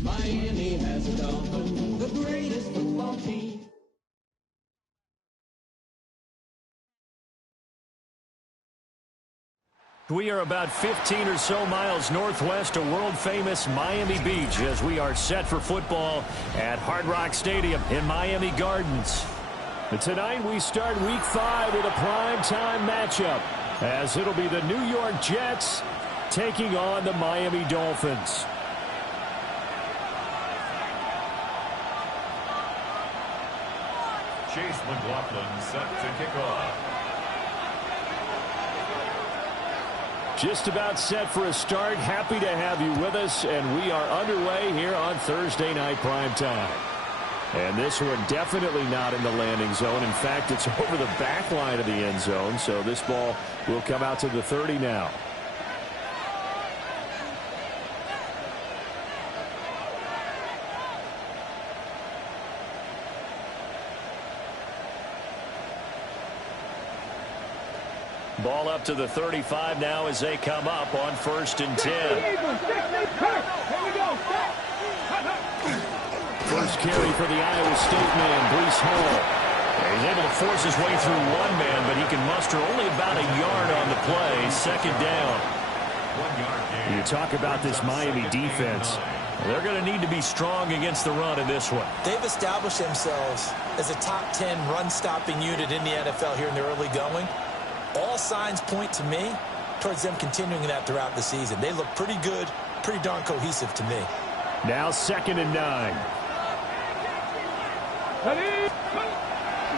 Miami has a Dolphin, the greatest football team. We are about 15 or so miles northwest of world-famous Miami Beach as we are set for football at Hard Rock Stadium in Miami Gardens. But tonight we start Week 5 with a primetime matchup as it'll be the New York Jets taking on the Miami Dolphins. Chase McLaughlin set to kick off. Just about set for a start. Happy to have you with us, and we are underway here on Thursday Night Primetime. And this one definitely not in the landing zone. In fact, it's over the back line of the end zone, so this ball will come out to the 30 now. Ball up to the 35 now as they come up on 1st and 10. First carry for the Iowa State man, Breece Hall. He's able to force his way through one man, but he can muster only about a yard on the play. 2nd down. You talk about this Miami defense. They're going to need to be strong against the run in this one. They've established themselves as a top 10 run-stopping unit in the NFL here in the early going. All signs point to me towards them continuing that throughout the season. They look pretty good, pretty darn cohesive to me. Now 2nd and 9.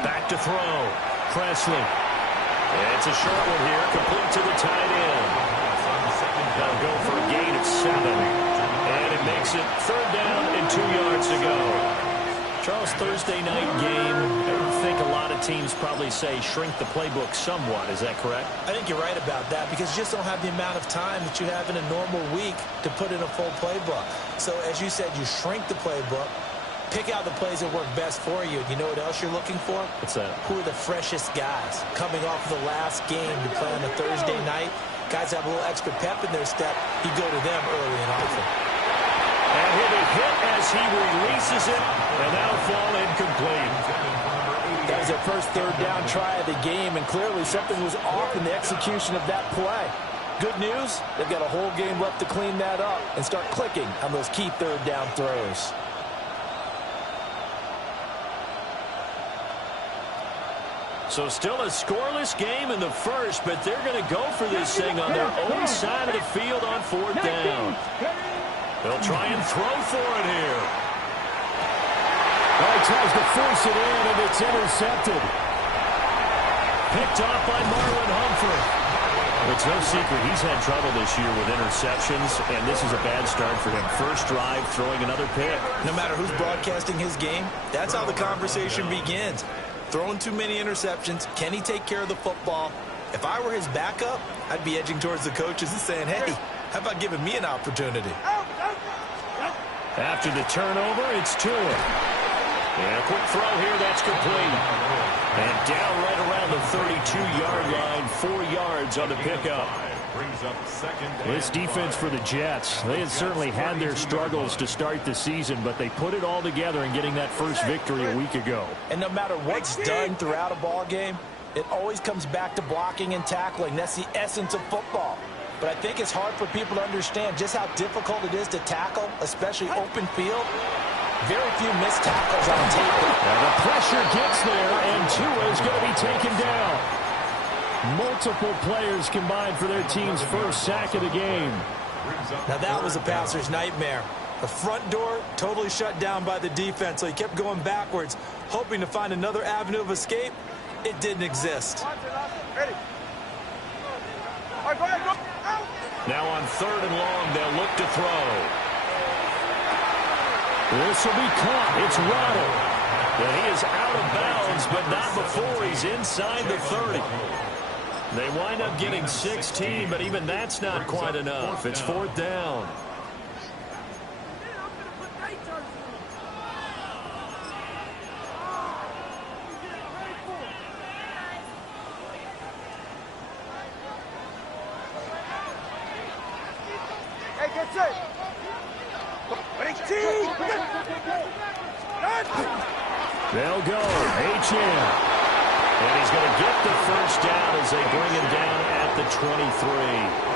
Back to throw. Presley. It's a short one here, complete to the tight end. They'll go for a gain of 7. And it makes it 3rd down and 2 yards to go. Charles, Thursday night game, I think a lot of teams probably say shrink the playbook somewhat. Is that correct? I think you're right about that because you just don't have the amount of time that you have in a normal week to put in a full playbook. So, as you said, you shrink the playbook, pick out the plays that work best for you. You know what else you're looking for? What's that? Who are the freshest guys coming off of the last game to play on a Thursday night? Guys have a little extra pep in their step. You go to them early and often. And he'll be hit as he releases it, and that'll fall incomplete. That was their first 3rd down try of the game, and clearly something was off in the execution of that play. Good news, they've got a whole game left to clean that up and start clicking on those key 3rd down throws. So still a scoreless game in the first, but they're going to go for this thing on their own side of the field on 4th down. They'll try and throw for it here. Well, he tries to force it in, and it's intercepted. Picked off by Marlon Humphrey. It's no secret he's had trouble this year with interceptions, and this is a bad start for him. First drive, throwing another pick. No matter who's broadcasting his game, that's how the conversation begins. Throwing too many interceptions. Can he take care of the football? If I were his backup, I'd be edging towards the coaches and saying, hey, how about giving me an opportunity? After the turnover, it's Tua. And a quick throw here, that's complete. And down right around the 32-yard line, 4 yards on the pickup. This defense for the Jets, they had certainly had their struggles to start the season, but they put it all together in getting that first victory a week ago. And no matter what's done throughout a ball game, it always comes back to blocking and tackling. That's the essence of football. But I think it's hard for people to understand just how difficult it is to tackle, especially open field. Very few missed tackles on tape. Now the pressure gets there, and Tua is going to be taken down. Multiple players combined for their team's first sack of the game. Now that was a passer's nightmare. The front door totally shut down by the defense, so he kept going backwards, hoping to find another avenue of escape. It didn't exist. Now on 3rd and long, they'll look to throw. This will be caught. It's Waddle. And he is out of bounds, but not before he's inside the 30. They wind up getting 16, but even that's not quite enough. It's 4th down. They'll go. H.M. And he's going to get the first down as they bring him down at the 23.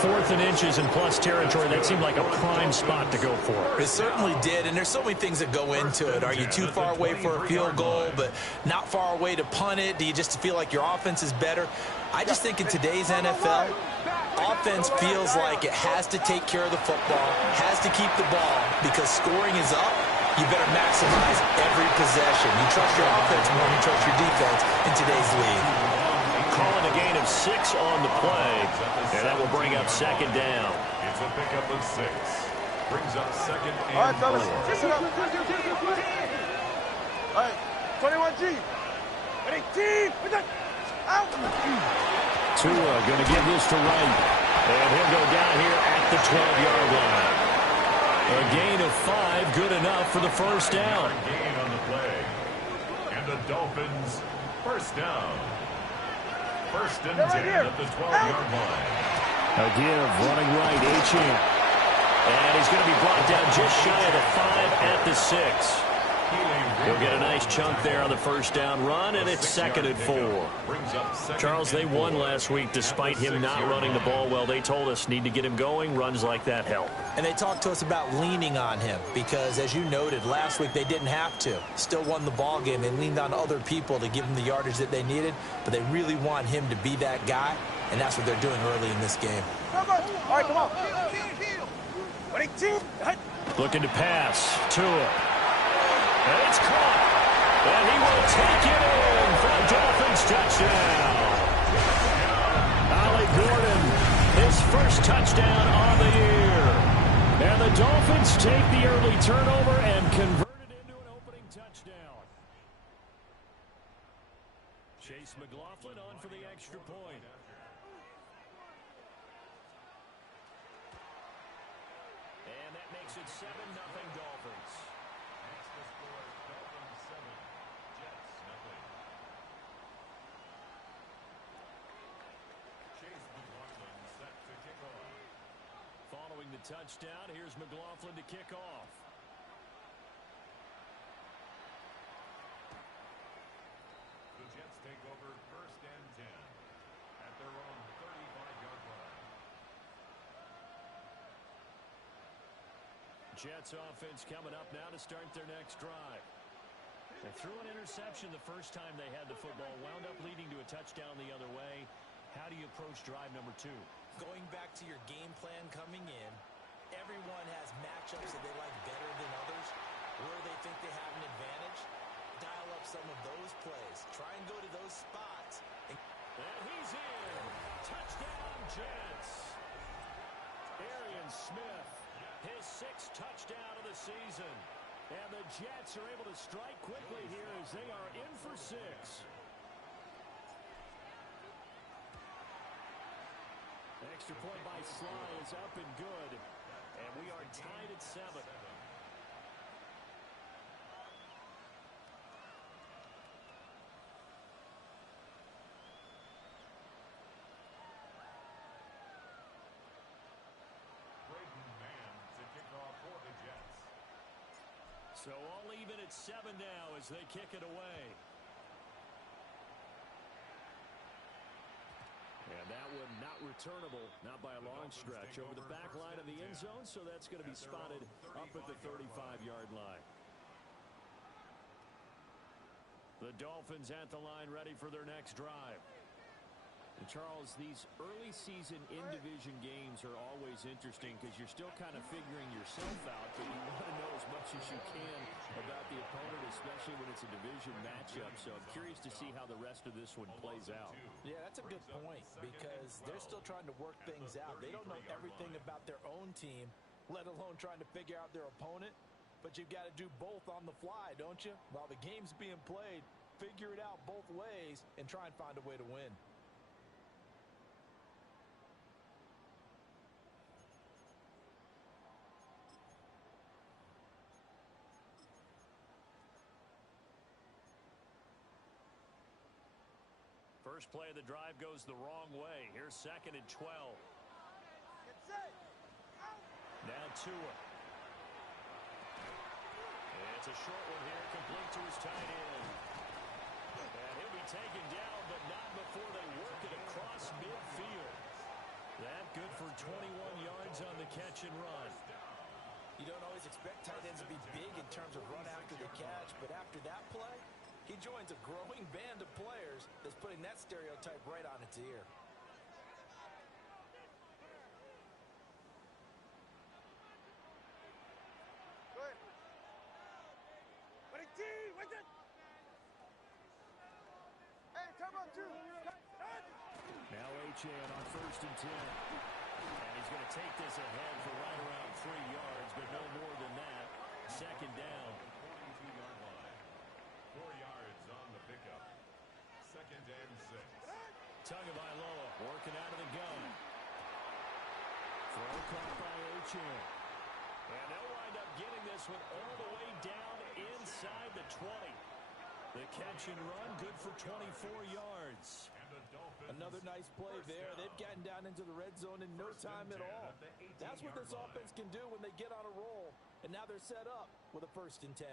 4th and inches in plus territory. That seemed like a prime spot to go for. It certainly did, and there's so many things that go into it. Are you too far away for a field goal, but not far away to punt it? Do you just feel like your offense is better? I just think in today's NFL, offense feels like it has to take care of the football, has to keep the ball, because scoring is up. You better maximize every possession. You trust your offense more than you trust your defense in today's league. Calling a gain of 6 on the play, and that will bring up 2nd down. It's a pickup of 6. Brings up 2nd and 4. All right, fellas, listen up. All right, 21G. 18. Out. Tua going to give this to Wright, and he'll go down here at the 12-yard line. A gain of 5, good enough for the first down. Gain on the play. And the Dolphins, first down. 1st and 10 at the 12-yard line. A give running right, H.M. And he's going to be brought down just shy of the 5 at the 6. He'll get a nice chunk there on the first down run, and it's 2nd and 4. Charles, they won last week despite him not running the ball well. They told us need to get him going. Runs like that help. And they talked to us about leaning on him because, as you noted, last week they didn't have to. Still won the ball game. They leaned on other people to give them the yardage that they needed, but they really want him to be that guy, and that's what they're doing early in this game. All right, come on. 18. Looking to pass. Tua. And it's caught. And he will take it in for a Dolphins touchdown. Ollie Gordon, his first touchdown on the year. And the Dolphins take the early turnover and convert it into an opening touchdown. Chase McLaughlin on for the extra point. And that makes it 7-0 Dolphins. Following the touchdown, here's McLaughlin to kick off. The Jets take over 1st and 10 at their own 35-yard line. Jets offense coming up now to start their next drive. They threw an interception the first time they had the football, wound up leading to a touchdown the other way. How do you approach drive number 2? Going back to your game plan coming in, everyone has matchups that they like better than others, where they think they have an advantage. Dial up some of those plays. Try and go to those spots. And he's in. Touchdown, Jets. Arian Smith, his 6th touchdown of the season. And the Jets are able to strike quickly here as they are in for 6. Extra point by Sly is up and good. And we are tied at 7. So all even at 7 now as they kick it away. And that one not returnable, not by a long stretch, over the back line of the end zone, so that's going to be spotted up at the 35-yard line. The Dolphins at the line ready for their next drive. And Charles, these early season in-division games are always interesting because you're still kind of figuring yourself out, but you want to know as much as you can about the opponent, especially when it's a division matchup. So I'm curious to see how the rest of this one plays out. Yeah, that's a good point because they're still trying to work things out. They don't know everything about their own team, let alone trying to figure out their opponent. But you've got to do both on the fly, don't you? While the game's being played, figure it out both ways and try and find a way to win. First play of the drive goes the wrong way. Here's 2nd and 12. Get set. Now Tua. It's a short one here, complete to his tight end. And he'll be taken down, but not before they work it across midfield. That good for 21 yards on the catch and run. You don't always expect tight ends to be big in terms of run after the catch, but after that play, he joins a growing band of players that's putting that stereotype right on its ear. Go ahead. What a team! What's it? Hey, come on, two. Now Achane on 1st and 10. And he's going to take this ahead for right around 3 yards, but no more than that. 2nd down. 42-yard line. 4 yards on the pickup. 2nd and 6. Tagovailoa working out of the gun. Throw caught by Achane. And they'll wind up getting this one all the way down inside the 20. The catch and run, good for 24 yards. Another nice play there. They've gotten down into the red zone in no time at all. That's what this offense can do when they get on a roll. And now they're set up with a 1st and 10.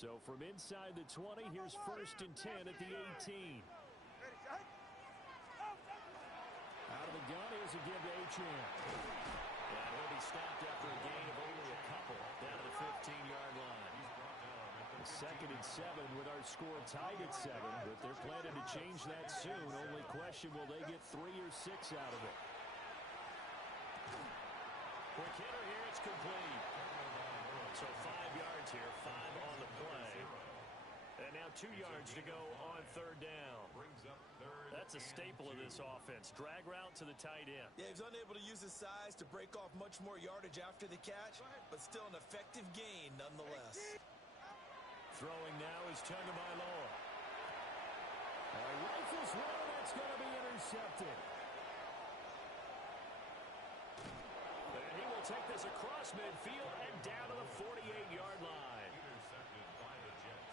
So from inside the 20, here's 1st and 10 at the 18. Ready, shot. Out of the gun, here's a give to Achane. And he'll be stopped after a gain of only a couple down to the 15-yard line. 2nd and 7 with our score tied at 7, but they're planning to change that soon. Only question, will they get 3 or 6 out of it? Quick hitter here, it's complete. So 5 yards here, 5 on the play. And now 2 yards to go on 3rd down. That's a staple of this offense. Drag route to the tight end. Yeah, he's unable to use his size to break off much more yardage after the catch, but still an effective gain nonetheless. Throwing now is Tagovailoa. Rifles one, that's going to be intercepted. And he will take this across midfield and down to the 48-yard line. Intercepted by the Jets.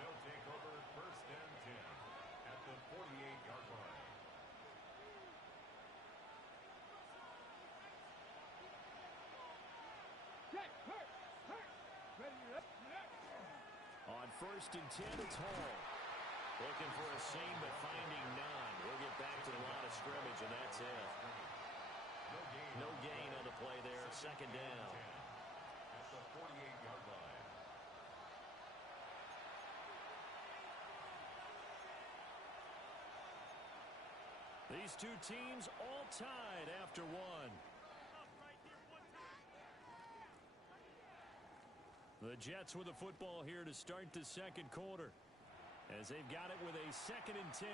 They'll take over 1st and 10 at the 48-yard line. On 1st and 10, it's Hall. Looking for a seam, but finding none. We'll get back to the line of scrimmage, and that's it. No gain on the play there. 2nd down. At the 48-yard line. These two teams all tied after one. The Jets with the football here to start the 2nd quarter, as they've got it with a 2nd and 10.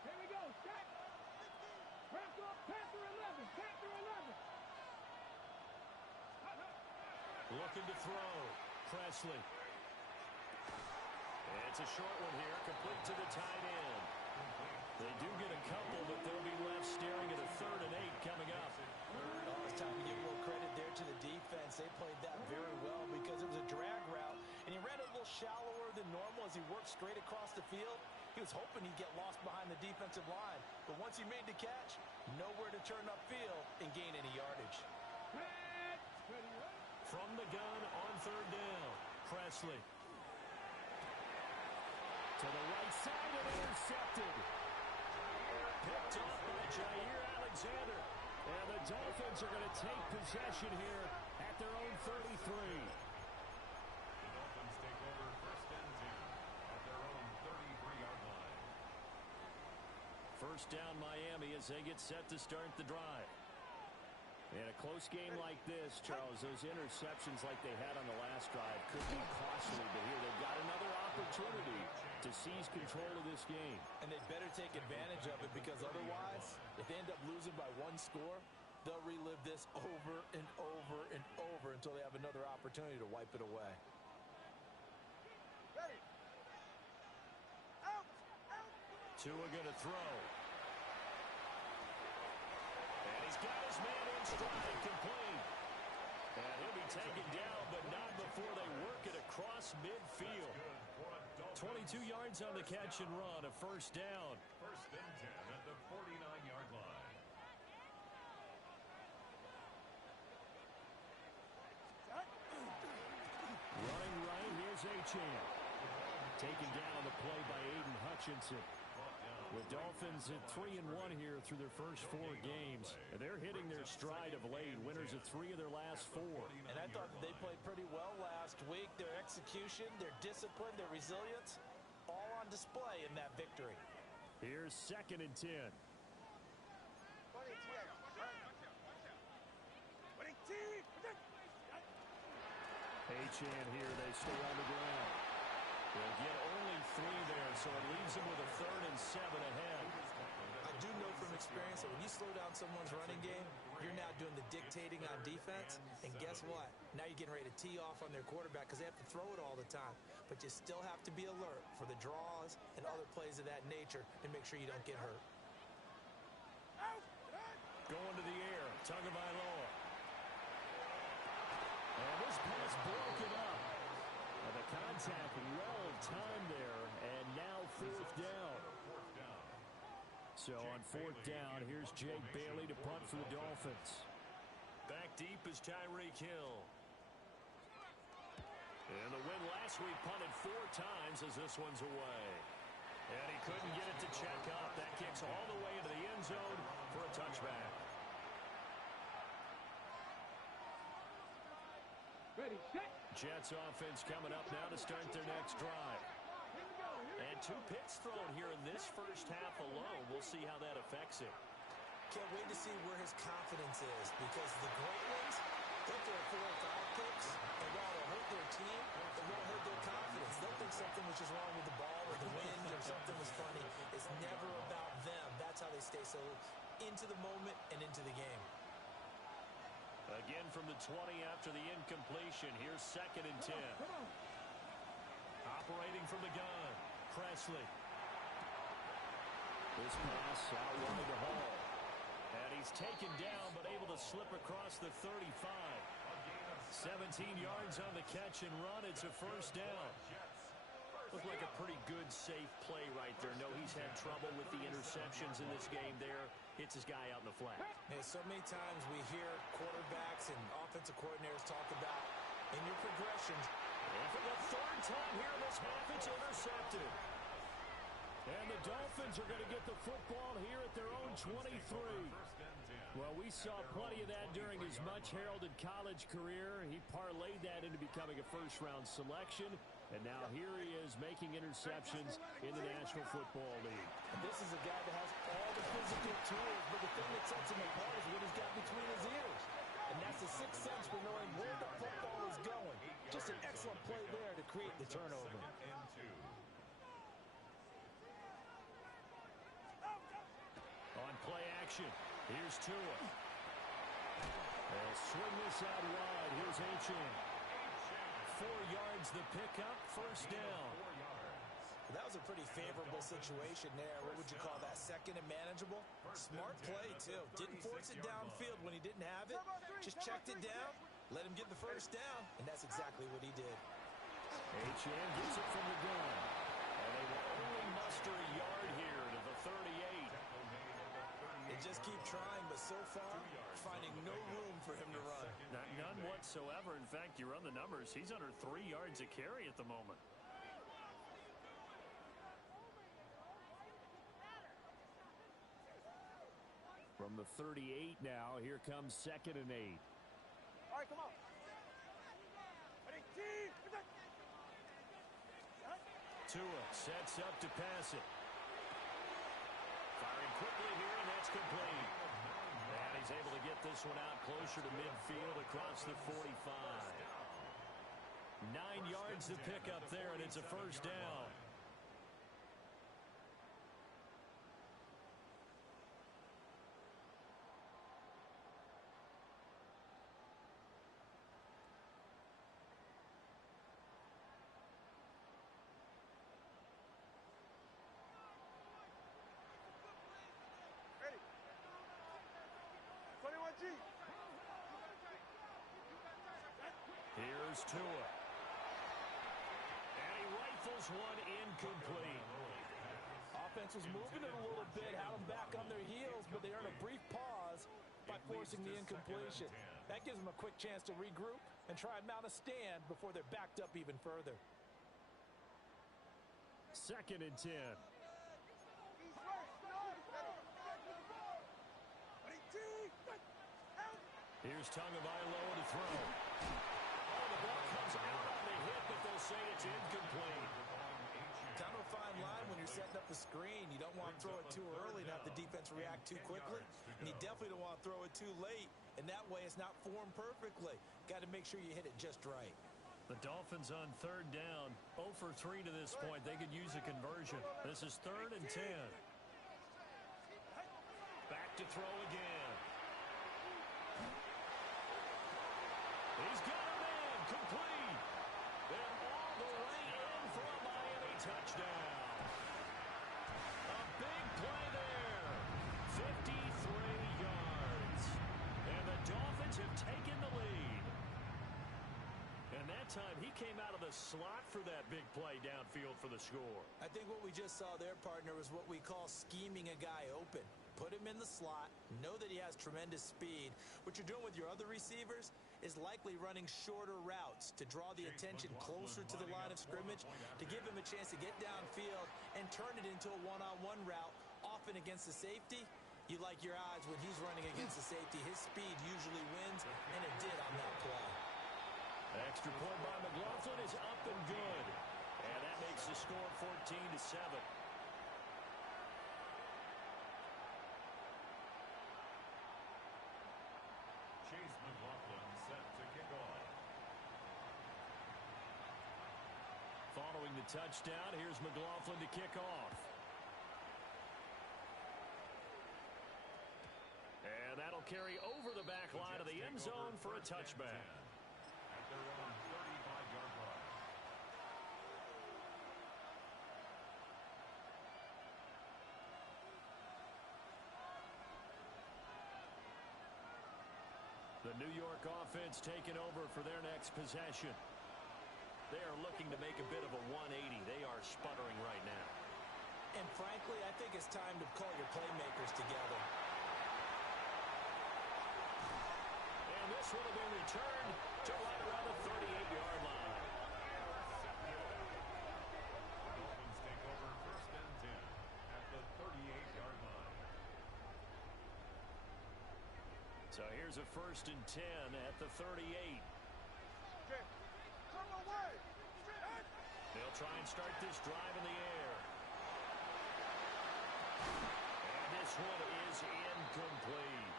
Here we go, Shaq. Panther 11, Panther 11. Looking to throw. Presley. It's a short one here, complete to the tight end. They do get a couple, but they'll be left staring at a 3rd and 8 coming up. Oh, it's time to give a little credit there to the defense. They played that very well because it was a drag route, and he ran a little shallower than normal as he worked straight across the field. He was hoping he'd get lost behind the defensive line, but once he made the catch, nowhere to turn upfield and gain any yardage. From the gun on 3rd down, Presley. To the right side and intercepted. Picked off by Jair Alexander. And the Dolphins are going to take possession here at their own 33. The Dolphins take over 1st and 10 at their own 33-yard line. 1st down Miami as they get set to start the drive. In a close game like this, Charles, those interceptions like they had on the last drive could be costly, but here they've got another opportunity to seize control of this game. And they better take advantage of it, because otherwise, if they end up losing by 1 score, they'll relive this over and over and over until they have another opportunity to wipe it away. Ready. Out. Tua going to throw. And He's got his man in stride, complete. And he'll be taken down, but not before they work it across midfield. 22 yards on the catch and run, a first down. First and 10 at the 49-yard line. Running right, here's Achane. Taken down on the play by Aiden Hutchinson. The Dolphins at 3-1 here through their first 4 games. And they're hitting their stride of late. Winners of 3 of their last 4. And I thought they played pretty well last week. Their execution, their discipline, their resilience, all on display in that victory. Here's 2nd and 10. Achane here, they stay on the ground. They'll get only 3 there, so it leaves them with a 3rd and 7 ahead. I do know from experience that when you slow down someone's running game, you're now doing the dictating on defense. And guess what? Now you're getting ready to tee off on their quarterback because they have to throw it all the time. But you still have to be alert for the draws and other plays of that nature to make sure you don't get hurt. Going to the air, Tagovailoa. And this pass broken up. And the contact well timed there, and now 4th down. So on 4th down, here's Jake Bailey to punt for the Dolphins. Back deep is Tyreek Hill. And the win last week punted 4 times as this one's away. And he couldn't get it to check up. That kicks all the way into the end zone for a touchback. Ready, set. Jets offense coming up now to start their next drive. And 2 picks thrown here in this first half alone. We'll see how that affects him. Can't wait to see where his confidence is because the great ones, they'll throw 4 or 5 picks, and while it'll hurt their team, it won't hurt their confidence. They'll think something was just wrong with the ball or the wind or something was funny. It's never about them. That's how they stay so into the moment and into the game. Again from the 20 after the incompletion. Here's 2nd and 10. Operating from the gun, Presley. This pass out wide to Hall. And he's taken down but able to slip across the 35. 17 yards on the catch and run. It's a first down. Looked like a pretty good, safe play right there. No, he's had trouble with the interceptions in this game there. Hits his guy out in the flat. Hey, so many times we hear quarterbacks and offensive coordinators talk about in your progressions. And for the 3rd time here in this half, it's intercepted. And the Dolphins are going to get the football here at their own 23. Well, we saw plenty of that during his much-heralded college career. He parlayed that into becoming a first-round selection. And now here he is making interceptions in the National Football League. This is a guy that has all the physical tools, but the thing that sets him apart is what he's got between his ears. And that's the 6th sense for knowing where the football is going. Just an excellent play there to create the turnover. On play action, here's Tua. They'll swing this out wide. Here's Achane. 4 yards the pickup, first down. That was a pretty favorable situation there. What would you call that? 2nd and manageable? Smart play, too. Didn't force it downfield when he didn't have it. Just checked it down, let him get the first down, and that's exactly what he did. Achane gets it from the gun. And they will only muster a yard here to the 38. They just keep trying, but so far, finding no room for him to run. None whatsoever. In fact, you run the numbers. He's under 3 yards a carry at the moment. From the 38 now, here comes 2nd and 8. All right, come on. Ready, team. Tua sets up to pass it. Firing quickly here, and that's complete. And he's able to get this one out closer to midfield across the 45. 9 yards to pick up there, and it's a first down. Here's Tua. And he rifles one incomplete. Offense was moving it a little bit, had them back on their heels, but they earned a brief pause by forcing the incompletion. That gives them a quick chance to regroup and try and mount a stand before they're backed up even further. 2nd and 10. Here's Tagovailoa to throw. Oh, the ball comes out on the hit, but they'll say it's incomplete. Kind of a fine line when you're setting up the screen. You don't want to throw it too early and have the defense react too quickly. And you definitely don't want to throw it too late. And that way it's not formed perfectly. Got to make sure you hit it just right. The Dolphins on 3rd down. 0 for 3 to this point. They could use a conversion. This is 3rd and 10. Back to throw again. He's got a man complete. And all the way in for a Miami touchdown. A big play there. 53 yards. And the Dolphins have taken the lead. And that time, he came out of the slot for that big play downfield for the score. I think what we just saw there, partner, is what we call scheming a guy open. Put him in the slot, know that he has tremendous speed. What you're doing with your other receivers is likely running shorter routes to draw the attention closer to the line of scrimmage, to give him a chance to get downfield and turn it into a one-on-one route, often against the safety. You like your odds when he's running against the safety. His speed usually wins, and it did on that play. Extra point by McLaughlin is up and good. And that makes the score 14-7. Chase McLaughlin set to kick off. Following the touchdown, here's McLaughlin to kick off. And that'll carry over the back line of the end zone for a touchback. At their own 35-yard line. The New York offense taking over for their next possession. They are looking to make a bit of a 180. They are sputtering right now. And frankly, I think it's time to call your playmakers together. And this will have been returned to right around the 38-yard line. Dolphins take over 1st and 10 at the 38-yard line. So here's a 1st and 10 at the 38. Okay. Come away. They'll try and start this drive in the air. And this one is incomplete.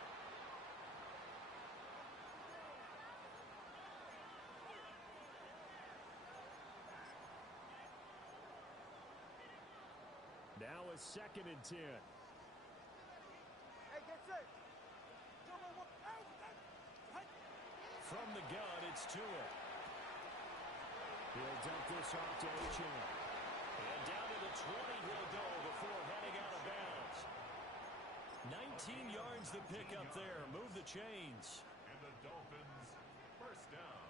Now a 2nd and 10. Hey, get set. Come on. Out. From the gun, it's Tua. He'll dump this off to Achane. And down to the 20 he'll go before heading out of bounds. 19 yards to pick up there. Move the chains. And the Dolphins, 1st down.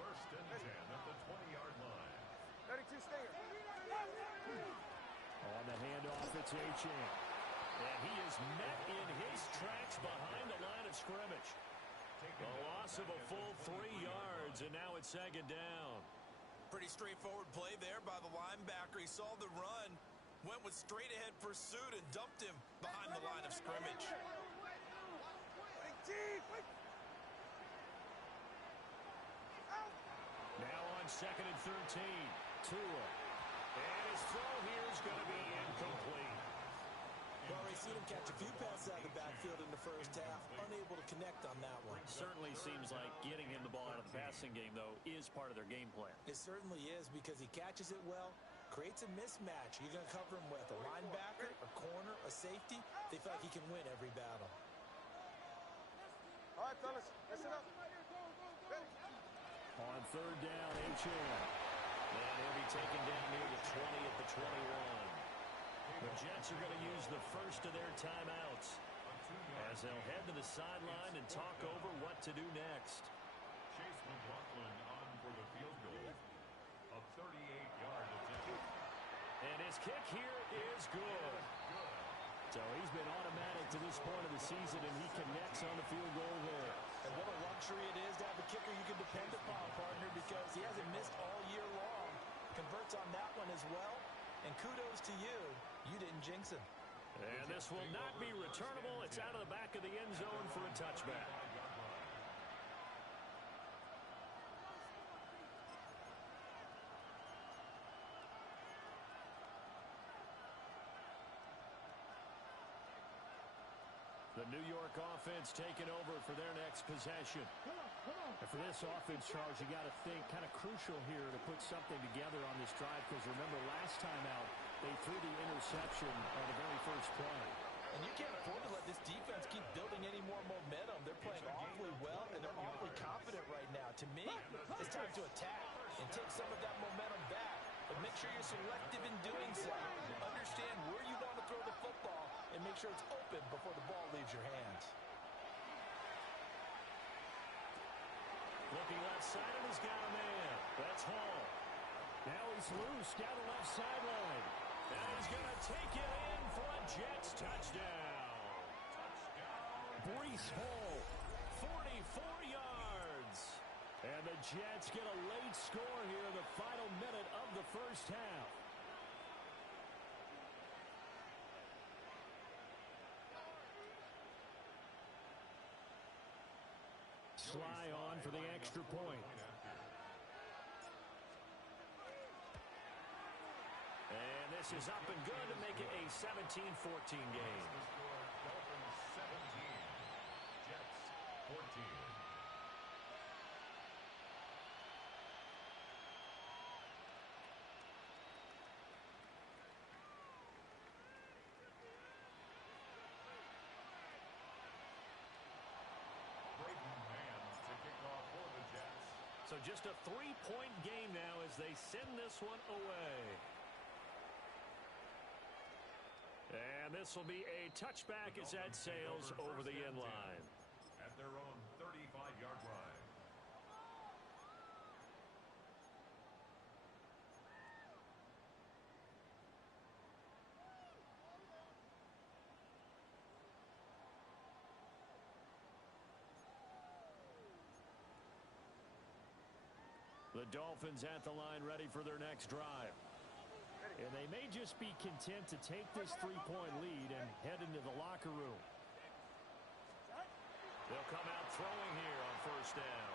1st and 10 at the 20-yard line. 32 stinger. On the handoff, it's Achane. And he is met in his tracks behind the line of scrimmage. A loss of a full 3 yards, and now it's 2nd down. Pretty straightforward play there by the linebacker. He saw the run, went with straight-ahead pursuit, and dumped him behind the line of scrimmage. Now on 2nd and 13, Tua. And his throw here is going to be incomplete. Well, we've seen him catch a few passes out of the backfield in the first half, unable to connect on that one. Certainly seems like getting him the ball out of the passing game, though, is part of their game plan. It certainly is, because he catches it well, creates a mismatch. You're going to cover him with a linebacker, a corner, a safety. They feel like he can win every battle. All right, fellas, listen up. On 3rd down, Achane. And he'll be taken down near the 20 at the 21. The Jets are going to use the first of their timeouts as they'll head to the sideline and talk over what to do next. Chase McLaughlin his kick here is good. So he's been automatic to this point of the season, and he connects on the field goal there. And what a luxury it is to have a kicker you can depend upon, partner, because he hasn't missed all year long. Converts on that one as well. And kudos to you. You didn't jinx him. And this will not be returnable. It's out of the back of the end zone for a touchback. The New York offense taking over for their next possession. And for this offense, Charles, you got to think kind of crucial here to put something together on this drive, because remember last time out they threw the interception on the very first play. And you can't afford to let this defense keep building any more momentum. They're playing awfully well, and they're awfully confident right now. To me, it's time to attack and take some of that momentum back. But make sure you're selective in doing so. Understand where you want to throw the football and make sure it's open before the ball leaves your hands. Looking left side, and he's got a man. That's Hall. Now he's loose down the left sideline. And he's going to take it in for a Jets touchdown. Breece Hall, 44 yards. And the Jets get a late score here in the final minute of the first half. Sly on for the extra point. And this is up and good to make it a 17-14 game. Dolphins 17, Jets 14. So just a 3-point game now as they send this one away. And this will be a touchback as that sails over the end line. At their own 35-yard line. The Dolphins at the line ready for their next drive. And they may just be content to take this 3-point lead and head into the locker room. They'll come out throwing here on first down.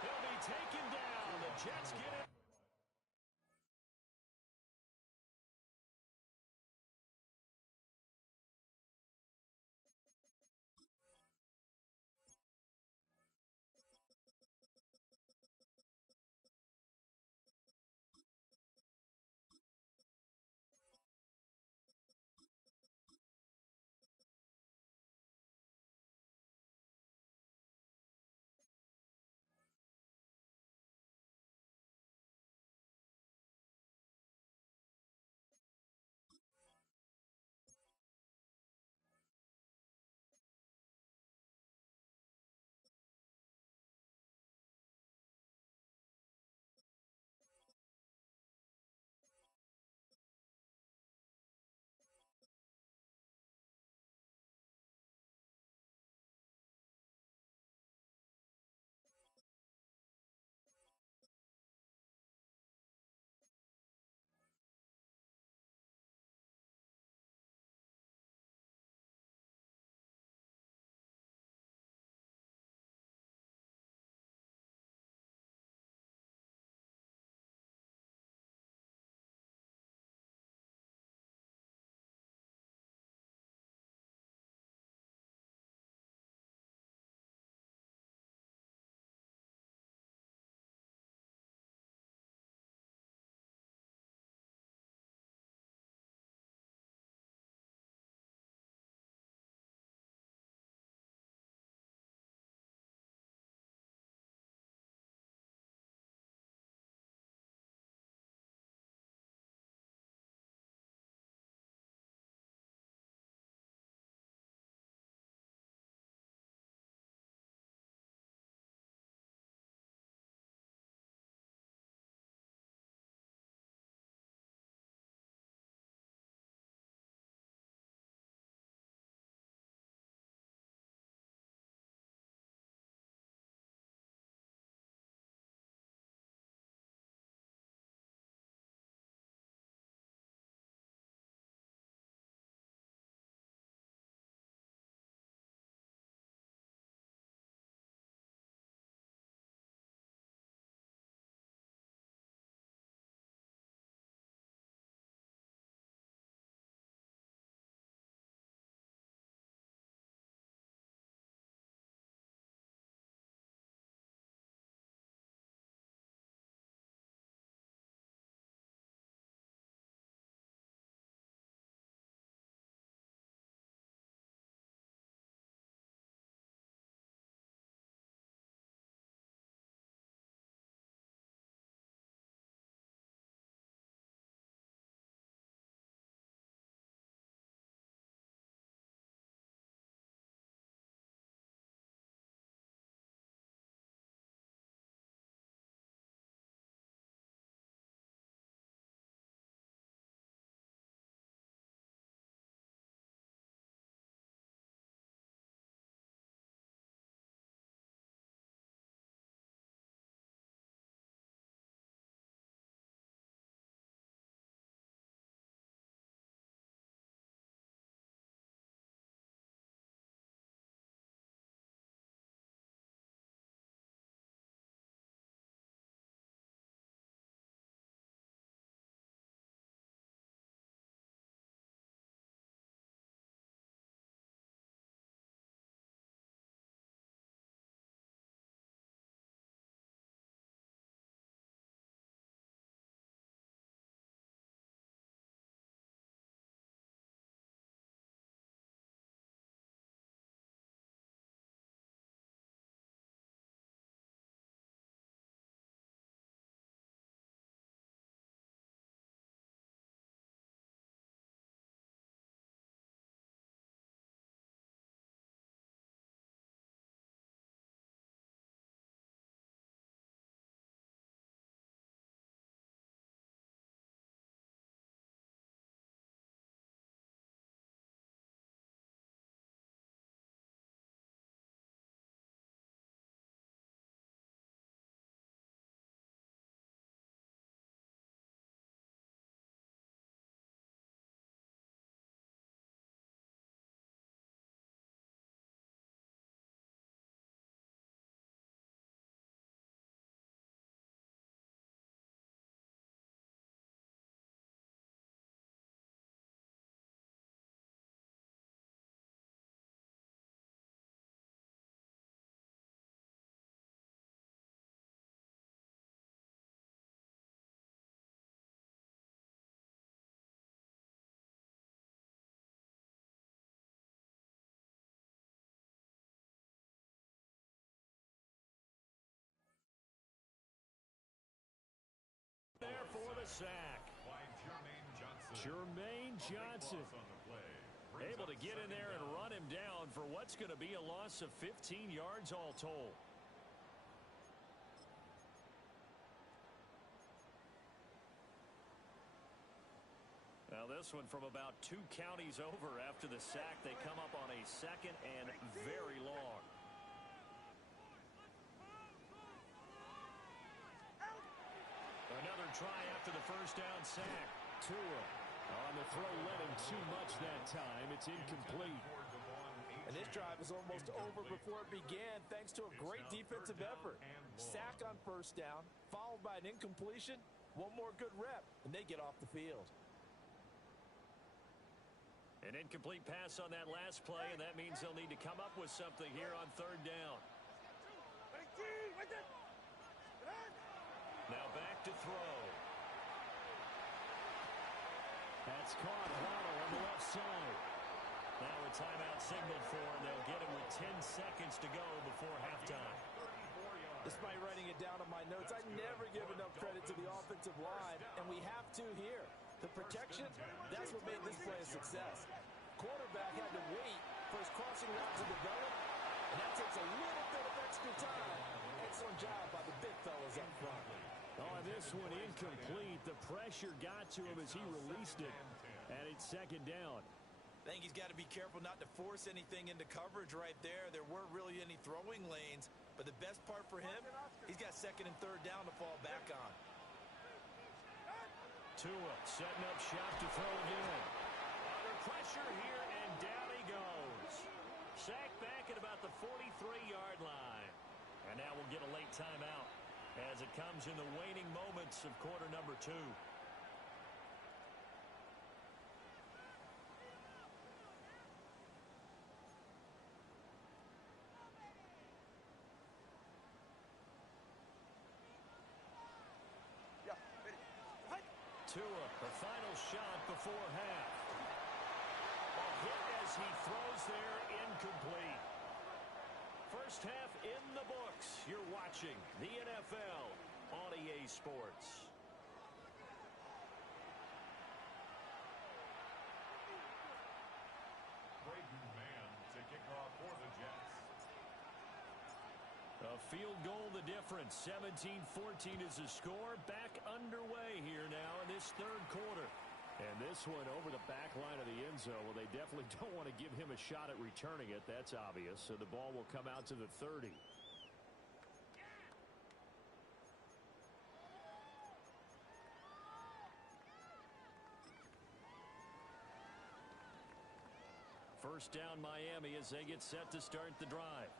He'll be taken down. The Jets get it. there for the sack. By Jermaine Johnson. Jermaine Johnson On the play. Brings able to up get in second there and down. run him down for what's going to be a loss of 15 yards all told. Now this one from about 2 counties over after the sack. They come up on a second and very long. Another try after the first down sack. Tua on the throw, led him too much that time. It's incomplete. And this drive is almost over before it began thanks to a great defensive effort. Sack on first down, followed by an incompletion. One more good rep, and they get off the field. An incomplete pass on that last play, and that means they'll need to come up with something here on third down. Now back to throw. That's caught. Waddle on the left side. Now a timeout signaled for him. They'll get him with 10 seconds to go before halftime. Despite writing it down on my notes, I never give enough credit to the offensive line, and we have to here. The protection, that's what made this play a success. Quarterback had to wait for his crossing route to develop, and that takes a little bit of extra time. Excellent job by the big fellas up front. Oh, this one incomplete. The pressure got to him as he released it, and it's second down. I think he's got to be careful not to force anything into coverage right there. There weren't really any throwing lanes, but the best part for him, he's got second and third down to fall back on. Tua setting up shop to throw again. Under pressure here, and down he goes. Sacked back at about the 43-yard line. And now we'll get a late timeout as it comes in the waning moments of quarter number 2. Tua, the final shot before half. A hit as he throws there, incomplete. First half in the books. You're watching the NFL on EA Sports. Braden Mann to kick off for the Jets. A field goal the difference. 17-14 is the score. Back underway here now in this third quarter. And this one over the back line of the end zone. Well, they definitely don't want to give him a shot at returning it. That's obvious. So the ball will come out to the 30. First down Miami as they get set to start the drive.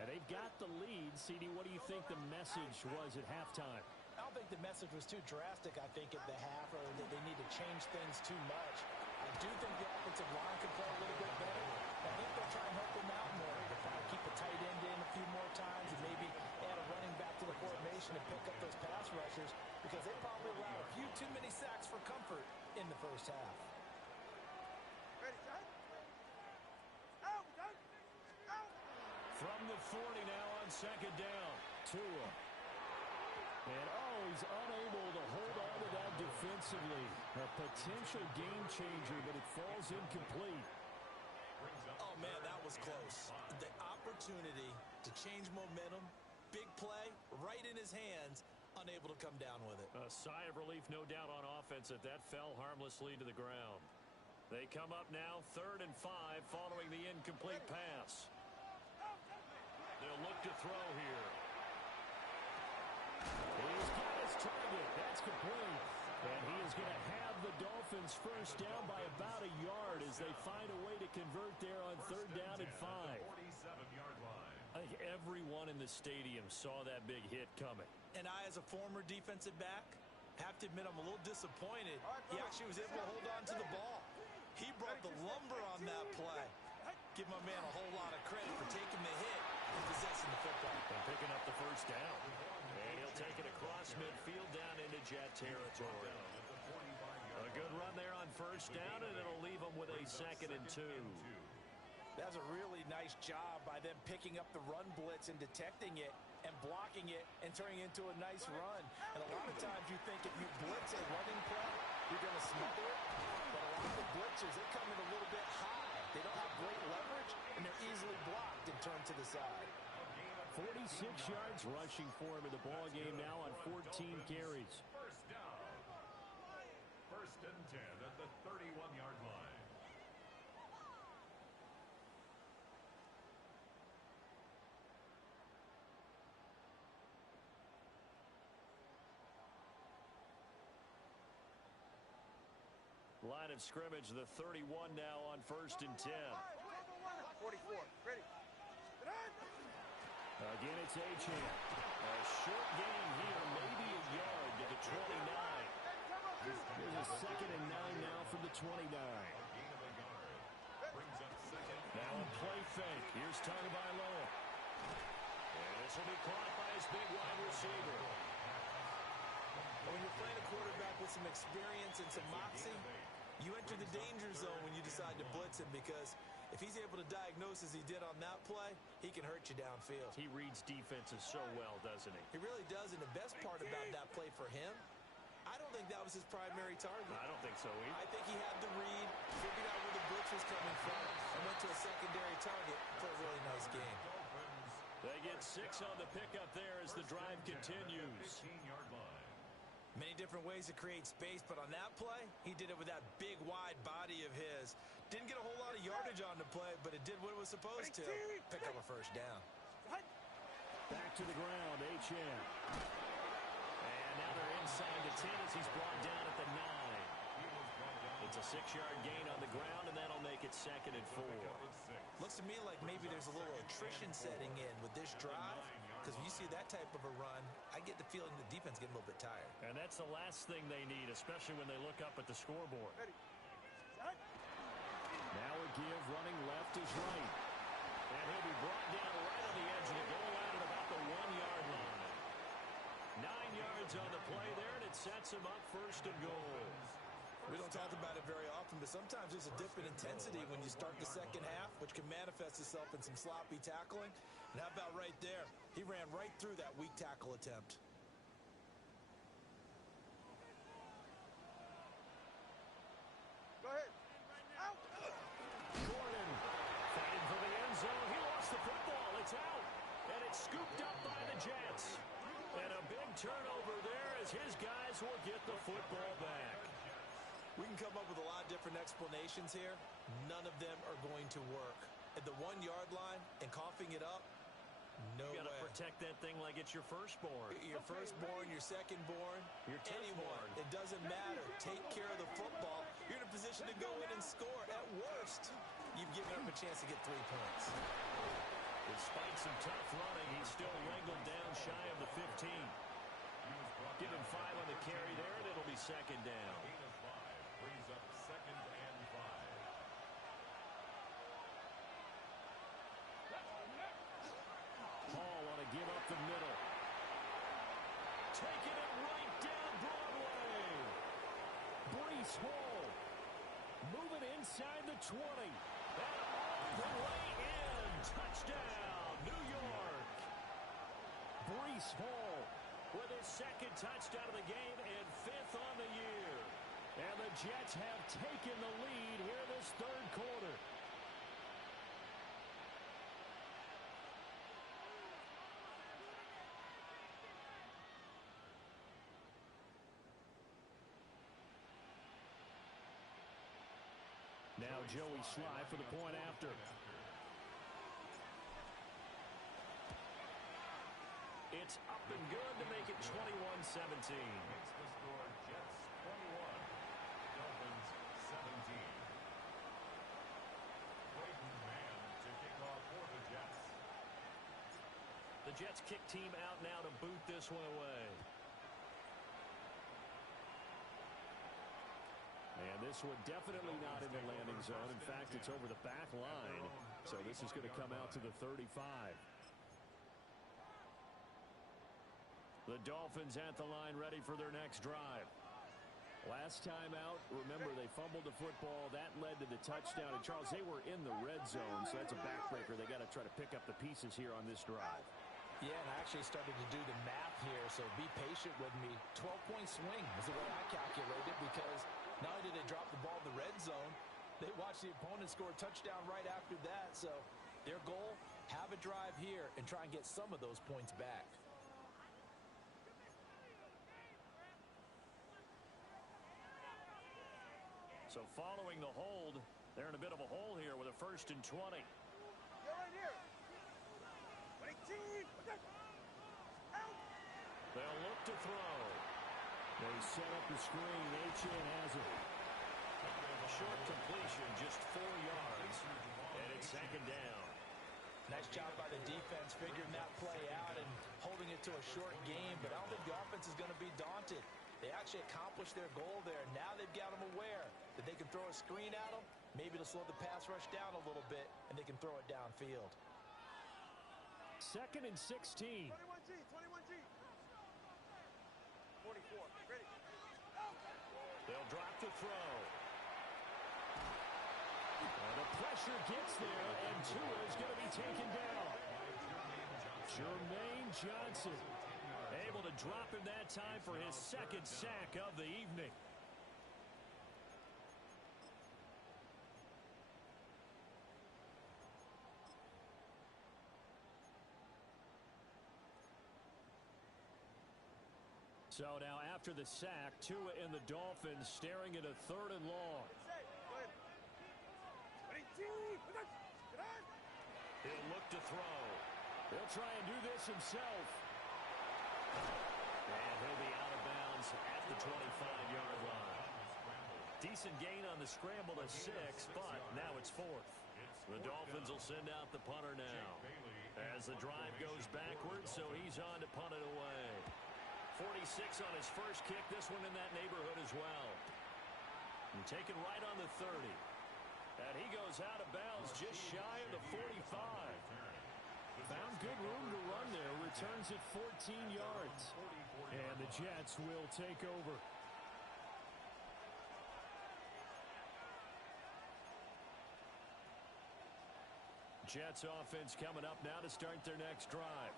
And they've got the lead. CD, what do you think the message was at halftime? I don't think the message was too drastic, I think, at the half, or that they need to change things too much. I do think the offensive line could play a little bit better. I think they'll try and help them out more. They'll try to keep a tight end in a few more times and maybe add a running back to the formation and pick up those pass rushers because they probably allowed a few too many sacks for comfort in the first half. Ready, son? Out, son! Out! From the 40 now on second down. Tua. And he's unable to hold on to that defensively. A potential game changer, but it falls incomplete. Oh, man, that was close. The opportunity to change momentum, big play, right in his hands, unable to come down with it. A sigh of relief, no doubt, on offense that fell harmlessly to the ground. They come up now 3rd and 5 following the incomplete pass. They'll look to throw here. He's got his target. That's complete. And he is going to have the Dolphins first down by about a yard as they find a way to convert there on 3rd down and 5. 47-yard line. I think everyone in the stadium saw that big hit coming. And I, as a former defensive back, have to admit I'm a little disappointed. He actually was able to hold on to the ball. He brought the lumber on that play. Give my man a whole lot of credit for taking the hit and possessing the football. And picking up the first down. And he'll take it across midfield down into Jet territory. A good run there on first down, and it'll leave them with a 2nd and 2. That's a really nice job by them picking up the run blitz and detecting it. and blocking it and turning it into a nice run. And a lot of times you think if you blitz a running play, you're going to smother it. But a lot of the blitzers, they come in a little bit high. They don't have great leverage, and they're easily blocked and turned to the side. 46 yards rushing for him in the ball game now on 14 carries. First down. First and 10 at the 31-yard line. Line of scrimmage, the 31 now on first and 10. 44. Ready. Again, it's Achane. A short gain here, maybe a yard to the 29. There's a 2nd and 9 now from the 29. Now a play fake. Here's Tagovailoa. And this will be caught by his big wide receiver. When you're playing a quarterback with some experience and some moxie, you enter the danger zone when you decide to blitz him, because if he's able to diagnose as he did on that play, he can hurt you downfield. He reads defenses so well, doesn't he? He really does, and the best part about that play for him, I don't think that was his primary target. I don't think so either. I think he had the read, figured out where the blitz was coming from, and went to a secondary target for a really nice game. They get 6 on the pickup there as the drive continues. 15-yard line. Many different ways to create space, but on that play, he did it with that big, wide body of his. Didn't get a whole lot of yardage on the play, but it did what it was supposed to. Pick up a first down. Back to the ground, Achane. And now they're inside the 10 as he's brought down at the 9. It's a 6-yard gain on the ground, and that'll make it 2nd and 4. Looks to me like maybe there's a little attrition setting in with this drive, because when you see that type of a run, I get the feeling the defense getting a little bit tired. And that's the last thing they need, especially when they look up at the scoreboard. Now a give, running left is right. And he'll be brought down right on the edge of the goal line at about the 1-yard line. 9 yards on the play there, and it sets him up 1st and goal. We don't talk about it very often, but sometimes there's a dip in intensity when you start the second half, which can manifest itself in some sloppy tackling. And how about right there? He ran right through that weak tackle attempt. Go ahead. Out. Gordon fighting for the end zone. He lost the football. It's out. And it's scooped up by the Jets. And a big turnover there as his guys will get the football back. We can come up with a lot of different explanations here. None of them are going to work. At the 1-yard line and coughing it up, no way. You got to protect that thing like it's your firstborn. Your firstborn, your secondborn, your anyone. It doesn't matter. Take care of the football. You're in a position to go in and score. At worst, you've given up a chance to get 3 points. Despite some tough running, he's still wrangled down shy of the 15. Give him 5 on the carry there, and it'll be 2nd down. Brings up 2nd and 5. Hall want to give up the middle. Taking it right down Broadway. Breece Hall moving inside the 20. And all the way in. Touchdown, New York. Breece Hall with his 2nd touchdown of the game and 5th on the year. And the Jets have taken the lead here this 3rd quarter. Now Joey Sly for the point after. It's up and good to make it 21-17. Makes the score Jets 21, Dolphins 17. Clayton Man to kick off for the Jets. The Jets kick team out now to boot this one away. And this one definitely not in the landing zone. In fact, it's over the back line. So this is going to come out to the 35. The Dolphins at the line ready for their next drive. Last time out, remember, they fumbled the football. That led to the touchdown. And, Charles, they were in the red zone, so that's a backbreaker. They got to try to pick up the pieces here on this drive. Yeah, and I actually started to do the math here, so be patient with me. 12-point swing is the way I calculate it, because not only did they drop the ball in the red zone, they watched the opponent score a touchdown right after that. So their goal, have a drive here and try and get some of those points back. So following the hold, they're in a bit of a hole here with a 1st and 20. You're right here. 18. Out. They'll look to throw. They set up the screen. Achane has it. Short completion, just 4 yards. And it's 2nd down. Nice job by the defense figuring that play out and holding it to a short game, but I don't think the offense is going to be daunted. They actually accomplished their goal there. Now they've got them aware that they can throw a screen at them, maybe to slow the pass rush down a little bit, and they can throw it downfield. 2nd and 16. 21G. 21G. 44. Ready. They'll drop to throw. The pressure gets there, and Tua is going to be taken down. Jermaine Johnson able to drop him that time for his 2nd sack of the evening. So now after the sack, Tua and the Dolphins staring at a 3rd and long. He'll look to throw. He'll try and do this himself. And he'll be out of bounds at the 25-yard line. Decent gain on the scramble to 6, but now it's 4th. The Dolphins will send out the punter now as the drive goes backwards, so he's on to punt it away. 46 on his first kick, this one in that neighborhood as well. And taken right on the 30. And he goes out of bounds just shy of the 45. Found good room to run there. Returns at 14 yards. And the Jets will take over. Jets offense coming up now to start their next drive.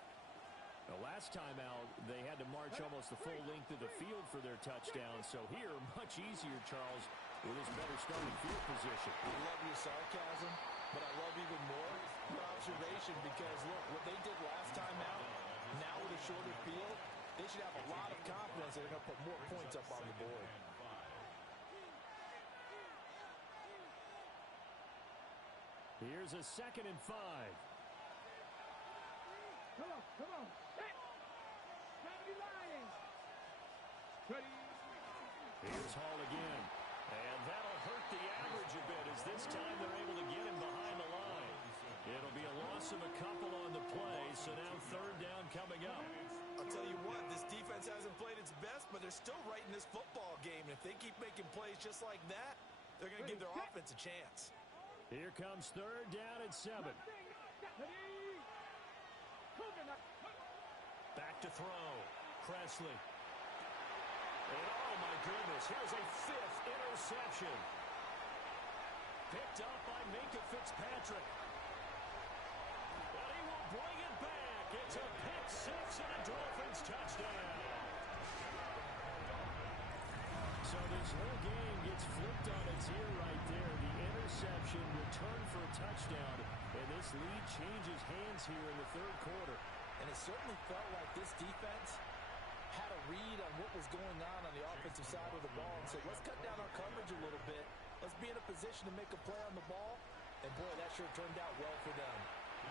The last time out, they had to march almost the full length of the field for their touchdown. So here, much easier, Charles, with his better starting field position. I love your sarcasm, but I love even more your observation, because, look, what they did last time out, now with a shorter field, they should have a lot of confidence that they're going to put more points up on the board. Here's a 2nd and 5. Come on, come on. Set. Time to be lying. Ready. Here's Hall again. And that'll hurt the average a bit, as this time they're able to get him behind the line. It'll be a loss of a couple on the play, so now 3rd down coming up. I'll tell you what, this defense hasn't played its best, but they're still right in this football game. And if they keep making plays just like that, they're going to give their offense a chance. Here comes 3rd down and 7. Back to throw. Presley. And oh my goodness, here's a 5th interception. Picked up by Minkah Fitzpatrick. But he will bring it back. It's a pick 6 and a Dolphins touchdown. So this whole game gets flipped on its ear right there. The interception, return for a touchdown, and this lead changes hands here in the 3rd quarter. And it certainly felt like this defense had a read on what was going on the offensive side of the ball and said, let's cut down our coverage a little bit. Let's be in a position to make a play on the ball. And, boy, that sure turned out well for them.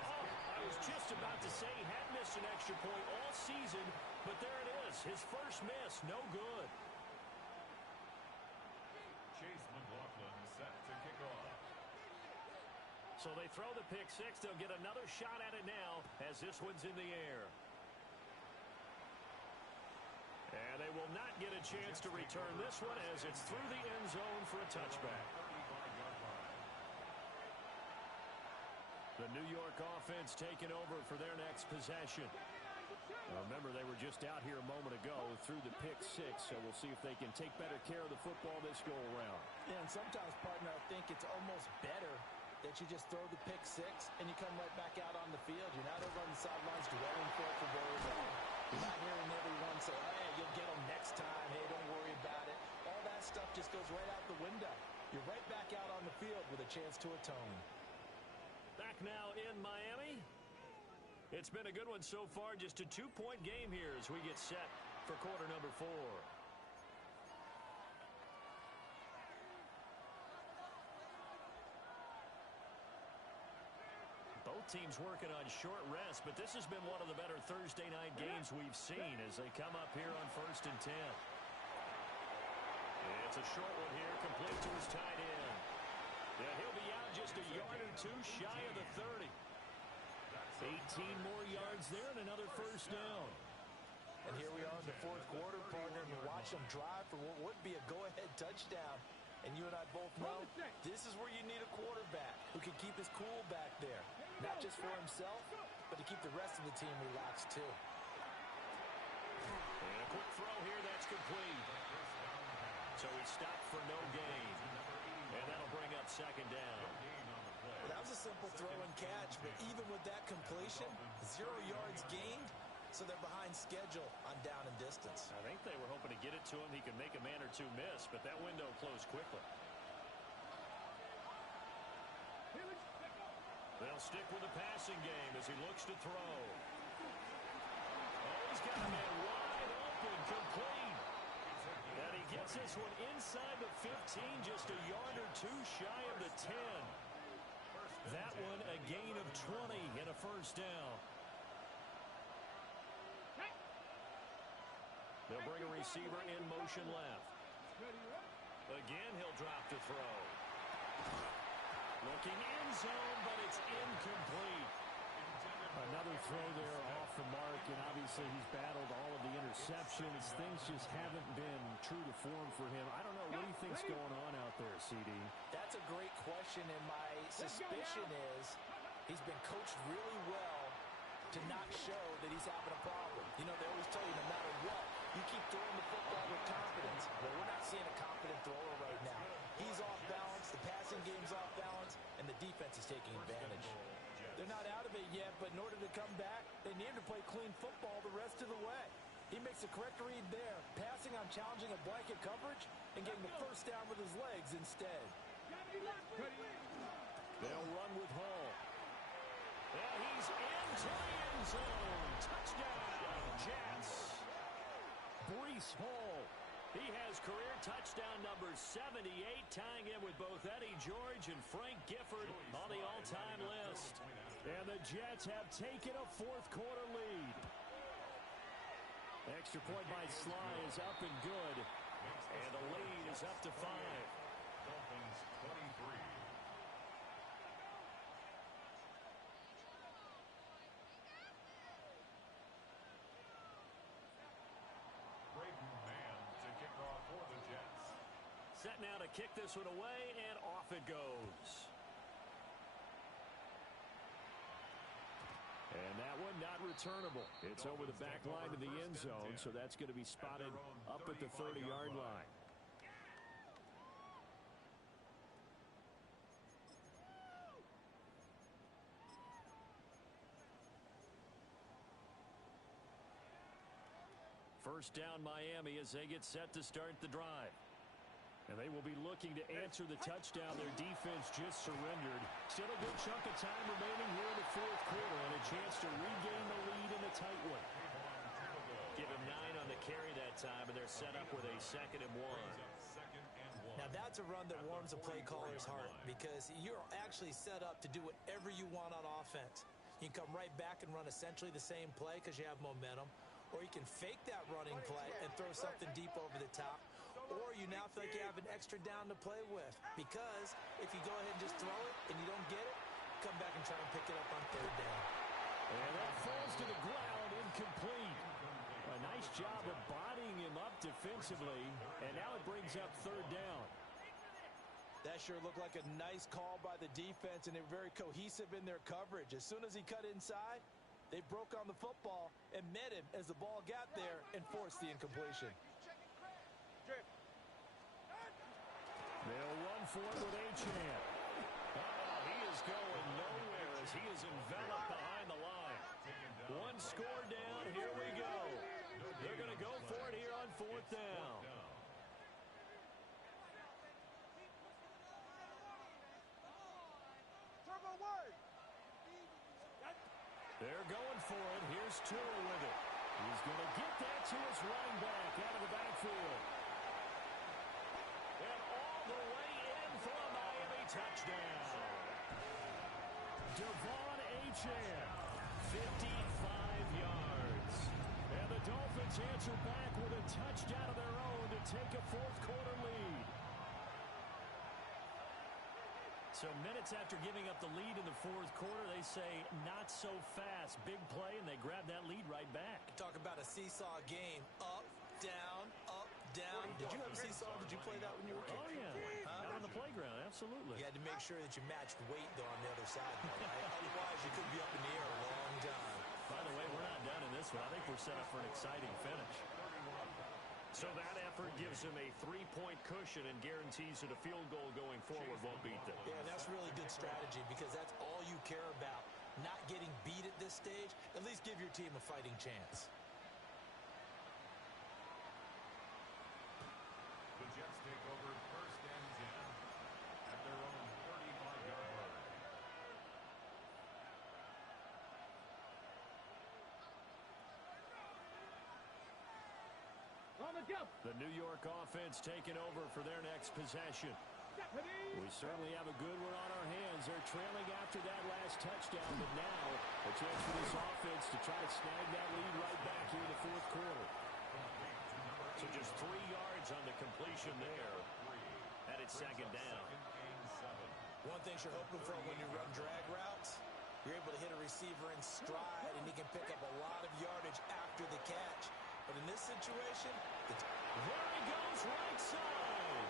Oh, I was just about to say he had missed an extra point all season, but there it is. His first miss, no good. Chase McLaughlin set to kick off. So they throw the pick 6. They'll get another shot at it now as this one's in the air. And they will not get a chance to return this one as it's through the end zone for a touchback. The New York offense taking over for their next possession. Now remember, they were just out here a moment ago through the pick 6, so we'll see if they can take better care of the football this go-around. Yeah, and sometimes, partner, I think it's almost better that you just throw the pick six and you come right back out on the field. You're not over on the sidelines dwelling for it for very long. You're not hearing everyone say, hey, you'll get them next time. Hey, don't worry about it. All that stuff just goes right out the window. You're right back out on the field with a chance to atone. Back now in Miami. It's been a good one so far. Just a 2-point game here as we get set for quarter number 4. Both teams working on short rest, but this has been one of the better Thursday night games we've seen as they come up here on 1st and 10. It's a short one here, complete to his tight end. Yeah, he'll be out just a yard or two shy of the 30. 18 more yards there and another first down. And here we are in the fourth quarter, partner, and you watch them drive for what would be a go-ahead touchdown. And you and I both know this is where you need a quarterback who can keep his cool back there. Not just for himself, but to keep the rest of the team relaxed too. And a quick throw here, that's complete. So he stopped for no gain. And that'll bring up second down. Well, that was a simple throw and catch, but even with that completion, 0 yards gained, so they're behind schedule on down and distance. I think they were hoping to get it to him. He could make a man or two miss, but that window closed quickly. They'll stick with the passing game as he looks to throw. Oh, he's got a man wide open, complete. And he gets this one inside the 15, just a yard or two shy of the 10. That one a gain of 20 and a first down. They'll bring a receiver in motion left. Again, he'll drop to throw. Looking in zone, but it's incomplete. Another throw there off the mark, and obviously he's battled all of the interceptions. Things just haven't been true to form for him. I don't know. What do you think's going on out there, CD? That's a great question, and my suspicion is he's been coached really well to not show that he's having a problem. You know, they always tell you no matter what, you keep throwing the football with confidence. Well, we're not seeing a confident thrower right now. He's off balance, the passing game's off balance, and the defense is taking advantage. They're not out of it yet, but in order to come back, they need him to play clean football the rest of the way. He makes the correct read there, passing on challenging a blanket coverage and getting the first down with his legs instead. They'll run with Hall. And he's into the end zone. Touchdown, Jets. Breece Hall. He has career touchdown number 78, tying in with both Eddie George and Frank Gifford on the all-time list. And the Jets have taken a fourth quarter lead. Extra point by Sly is up and good. And the lead is up to 5. Dolphins 23. For the Jets. Set now to kick this one away, and off it goes. And that one not returnable. It's over the back line of the end zone, so that's going to be spotted up at the 30-yard line. First down Miami as they get set to start the drive. And they will be looking to answer the touchdown their defense just surrendered. Still a good chunk of time remaining here in the fourth quarter and a chance to regain the lead in a tight one. Give him 9 on the carry that time, and they're set up with a 2nd and 1. Now that's a run that warms a play caller's heart because you're actually set up to do whatever you want on offense. You can come right back and run essentially the same play because you have momentum. Or you can fake that running play and throw something deep over the top. Or you now feel like you have an extra down to play with. Because if you go ahead and just throw it and you don't get it, come back and try and pick it up on 3rd down. And that falls to the ground, incomplete. A nice job of bodying him up defensively. And now it brings up 3rd down. That sure looked like a nice call by the defense, and they're very cohesive in their coverage. As soon as he cut inside, they broke on the football and met him as the ball got there and forced the incompletion. They'll run for it with Achane. He is is going nowhere as he is enveloped behind the line. One score down. Here we go. They're going to go for it here on fourth down. They're going for it. Here's Tua with it. He's going to get that to his running back out of the backfield. And all the way in for a Miami touchdown. Devon Achane, 55 yards. And the Dolphins answer back with a touchdown of their own to take a fourth-quarter lead. So minutes after giving up the lead in the fourth quarter, they say not so fast. Big play, and they grab that lead right back. Talk about a seesaw game. Up, down, up, down. Did you have a seesaw? Did you play that when you were a kid? Oh, yeah. Out on the playground, absolutely. You had to make sure that you matched weight, though, on the other side, though, right? Otherwise, you could be up in the air a long time. By the way, we're not done in this one. I think we're set up for an exciting finish. So that effort gives him a 3-point cushion and guarantees that a field goal going forward won't beat them. Yeah, that's really good strategy because that's all you care about. Not getting beat at this stage. At least give your team a fighting chance. The Jets take over first and 10 at their own 35-yard line. The New York offense taking over for their next possession. We certainly have a good one on our hands. They're trailing after that last touchdown, but now a chance for this offense to try to snag that lead right back here in the fourth quarter. So just 3 yards on the completion there. And it's second down. One thing you're hoping for when you run drag routes, you're able to hit a receiver in stride, and he can pick up a lot of yardage after the catch. But in this situation, there he goes right side.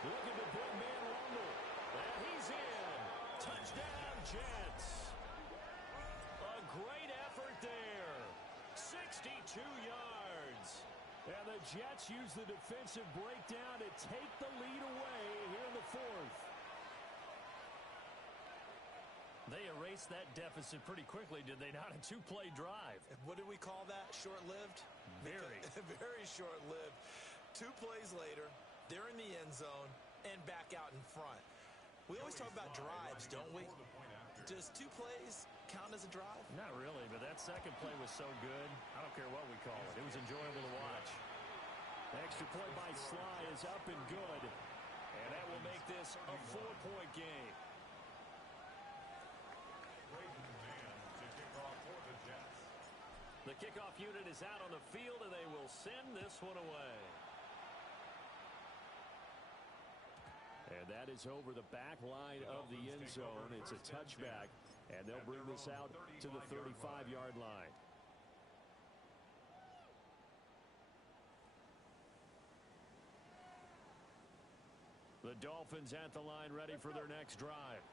Look at the big man rumble. And he's in. Touchdown, Jets. A great effort there. 62 yards. And the Jets use the defensive breakdown to take the lead away here in the fourth. They erased that deficit pretty quickly, did they not? A 2-play drive. What do we call that? Short-lived? Very. Very short-lived. 2 plays later, they're in the end zone and back out in front. We always talk about drives, don't we? Does 2 plays count as a drive? Not really, but that second play was so good. I don't care what we call it. It was enjoyable to watch. The extra point by Sly is up and good. And that will make this a 4-point game. The kickoff unit is out on the field, and they will send this one away. And that is over the back line of the end zone. It's a touchback, and they'll bring this out to the 35-yard line. The Dolphins at the line, ready for their next drive.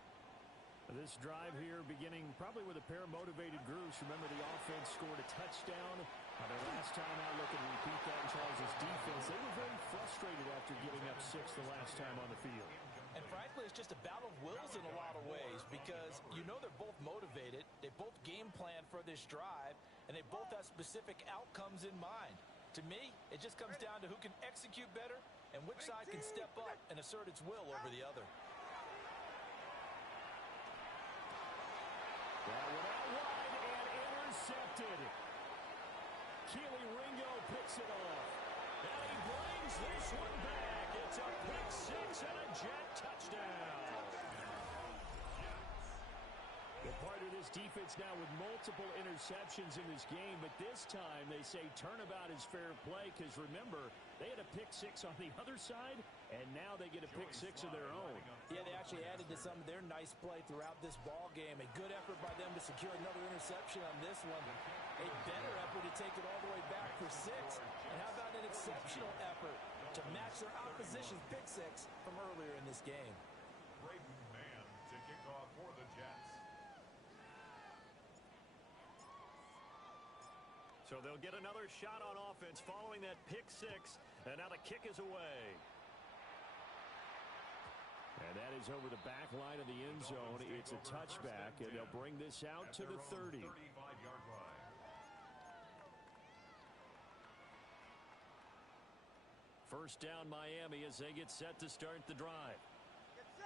This drive here beginning probably with a pair of motivated groups. Remember, the offense scored a touchdown on their last time out. Looking to repeat that in Charles' defense. They were very frustrated after giving up 6 the last time on the field. And frankly, it's just a battle of wills in a lot of ways because you know they're both motivated. They both game plan for this drive, and they both have specific outcomes in mind. To me, it just comes down to who can execute better and which side can step up and assert its will over the other. That one out wide and intercepted. Keely Ringo picks it off. And he brings this one back. It's a pick-6 and a Jet touchdown. Well, part of this defense now with multiple interceptions in this game, but this time they say turnabout is fair play because, remember, they had a pick-6 on the other side, and now they get a pick-6 of their own. Yeah, they actually added to some of their nice play throughout this ball game. A good effort by them to secure another interception on this one. A better effort to take it all the way back for 6. And how about an exceptional effort to match their opposition's pick-6 from earlier in this game? Braden Mann to kick off for the Jets. So they'll get another shot on offense following that pick-6, and now the kick is away. And that is over the back line of the end zone. It's a touchback, and they'll bring this out to the 30. 35-yard line. First down Miami as they get set to start the drive.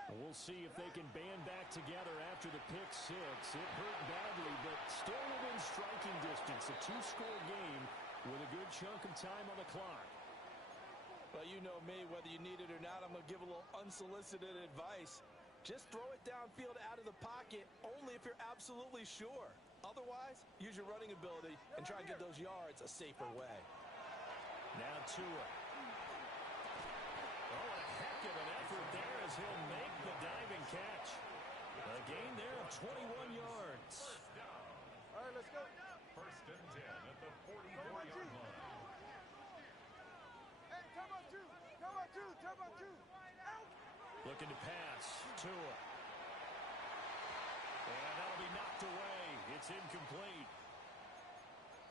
And we'll see if they can band back together after the pick six. It hurt badly, but still within striking distance. A two-score game with a good chunk of time on the clock. Well, you know me, whether you need it or not, I'm going to give a little unsolicited advice. Just throw it downfield out of the pocket only if you're absolutely sure. Otherwise, use your running ability and try and get those yards a safer way. Now Tua. Oh, a heck of an effort there as he'll make the diving catch. A gain there of 21 yards. All right, let's go. First and 10 at the 44-yard line. Hey, turn on two. Turn on two. Turn on two. Out. Looking to pass. Tua. And that'll be knocked away. It's incomplete.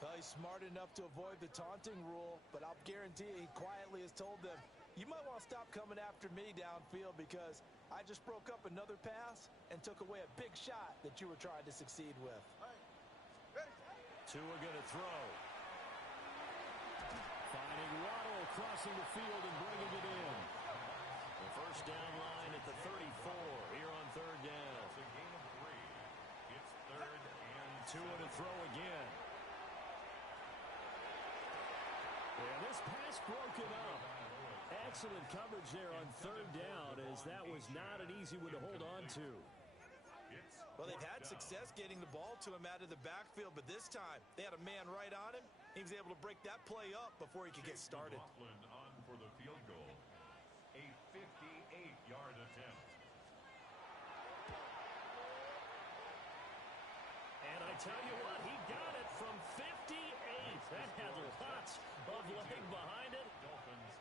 Well, he's smart enough to avoid the taunting rule, but I'll guarantee he quietly has told them, you might want to stop coming after me downfield because I just broke up another pass and took away a big shot that you were trying to succeed with. All right. Ready. Tua going to throw. Finding Waddle crossing the field and bringing it in. The first down line at the 34 here on third down. It's a gain of 3. It's third and Tua to throw again. Yeah, this pass broken up. Excellent coverage there on third down as that was not an easy one to hold on to. Well, they've had success getting the ball to him out of the backfield, but this time they had a man right on him. He was able to break that play up before he could get started. McLaughlin on for the field goal. A 58-yard attempt. And I tell you what, he got it from 58. That had lots of leg behind it. Dolphins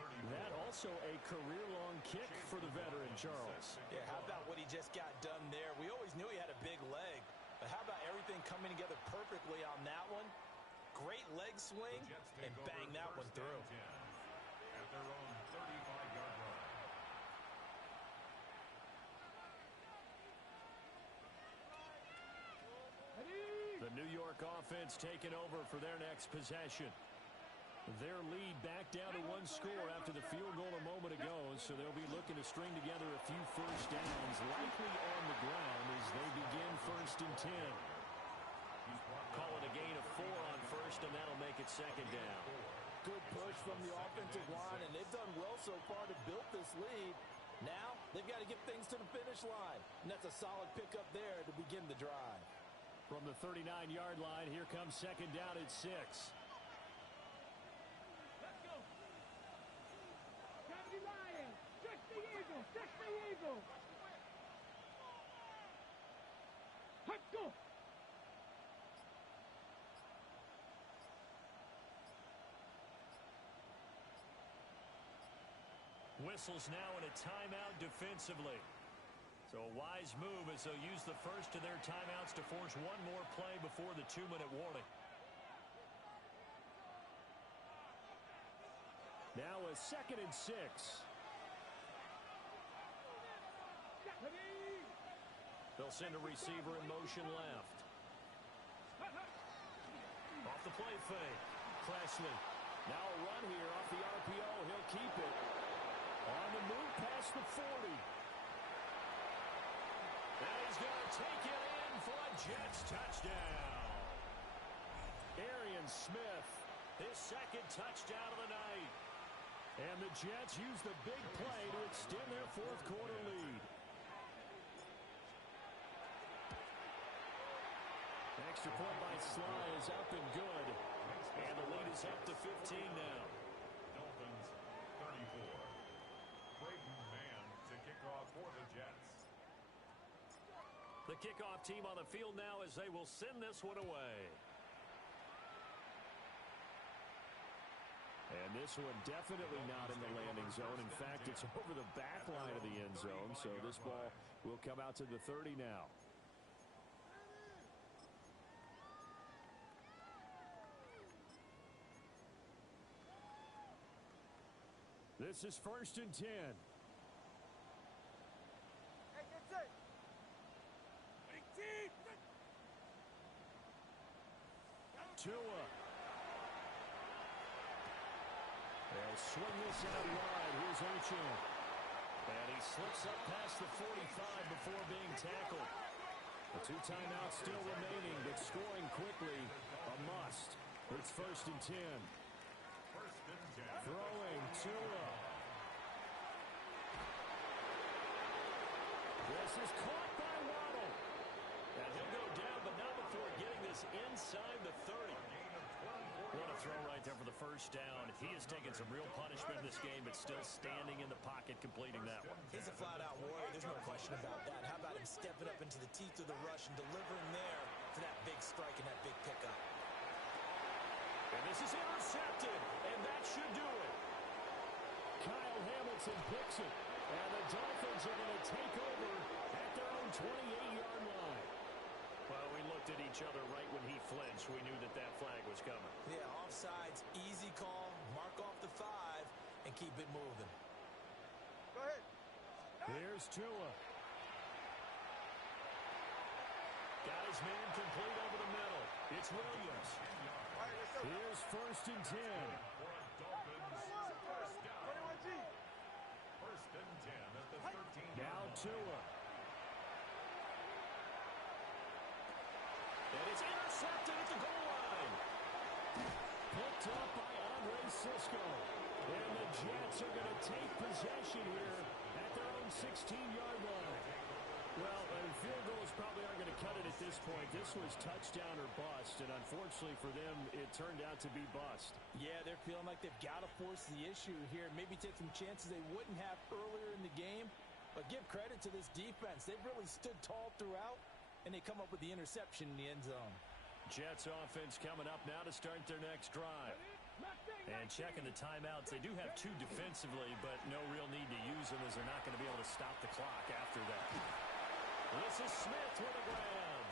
31. That also a career-long kick for the veteran, Charles. Yeah, how about what he just got done there? We always knew he had a big leg, but how about everything coming together perfectly on that one? Great leg swing, The Jets take and over bang that one first through. and 10 at their own 35-yard line. The New York offense taking over for their next possession. Their lead back down to one score after the field goal a moment ago, so they'll be looking to string together a few first downs, likely on the ground as they begin first and 10. Call it a gain of 4 on first, and that'll make it second down. Good push from the offensive line, and they've done well so far to build this lead. Now, they've got to get things to the finish line, and that's a solid pickup there to begin the drive. From the 39-yard line, here comes second down at 6. Let's go. Kennedy Lions. Check the Eagle. Check the Eagle. Let's go. Whistles now in a timeout defensively. So a wise move as they'll use the first of their timeouts to force one more play before the 2-minute warning. Now a second and 6. They'll send a receiver in motion left. Off the play fake. Presley. Now a run here off the RPO. He'll keep it. On the move past the 40. And he's going to take it in for a Jets touchdown. Arian Smith, his second touchdown of the night. And the Jets use the big play to extend their fourth quarter lead. Extra point by Sly is up and good. And the lead is up to 15 now. Dolphins 34. Braden Mann to kick off for the Jets. The kickoff team on the field now as they will send this one away. And this one definitely not in the landing zone. In fact, it's over the back line of the end zone. So this ball will come out to the 30 now. This is first and 10. Tua. They'll swing this out wide. Here's Achane. And he slips up past the 45 before being tackled. The 2 timeouts still remaining, but scoring quickly, a must. It's 1st and 10. Throwing Tua. This is caught by Waddle. And he'll go down, but not before getting this inside the 30. What a throw right there for the first down. He has taken some real punishment in this game, but still standing in the pocket completing that one. He's a flat-out warrior. There's no question about that. How about him stepping up into the teeth of the rush and delivering there for that big strike and that big pickup. And this is intercepted, and that should do it. Kyle Hamilton picks it, and the Dolphins are going to take over at their own 28-yard line. Well, we looked at each other right when he flinched. We knew that that flag was coming. Yeah, offsides, easy call, mark off the 5, and keep it moving. Go ahead. Here's Tua. Got his man complete over the middle. It's Williams. All right, let's go. Here's 1st and 10. Dolphins, first down. 21G. 1st and 10 at the 13. Now Tua. And it's intercepted at the goal line. Picked up by Andre Cisco. And the Jets are going to take possession here at their own 16-yard line. Well, field goals probably aren't going to cut it at this point. This was touchdown or bust, and unfortunately for them, it turned out to be bust. Yeah, they're feeling like they've got to force the issue here. Maybe take some chances they wouldn't have earlier in the game. But give credit to this defense. They've really stood tall throughout, and they come up with the interception in the end zone. Jets offense coming up now to start their next drive. And checking the timeouts. They do have 2 defensively, but no real need to use them as they're not going to be able to stop the clock after that. This is Smith with a grab.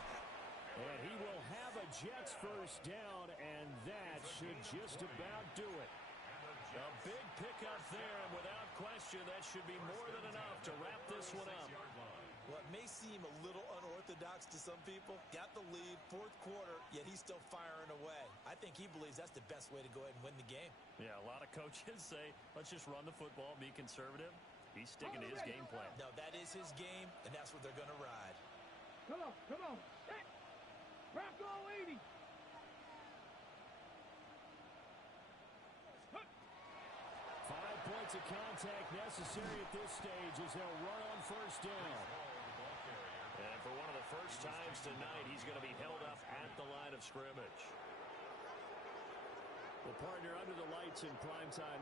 And he will have a Jets first down, and that should just about do it. A big pickup there, and without question, that should be more than enough to wrap this one up. Well, it may seem a little unorthodox to some people. Got the lead, 4th quarter, yet he's still firing away. I think he believes that's the best way to go ahead and win the game. Yeah, a lot of coaches say, let's just run the football, be conservative. He's sticking to his game plan. No, that is his game, and that's what they're going to ride. Come on, come on. Set. Rocco 80. 5 points of contact necessary at this stage as they'll run on first down. And for one of the first times tonight, he's going to be held up at the line of scrimmage. The partner under the lights in primetime.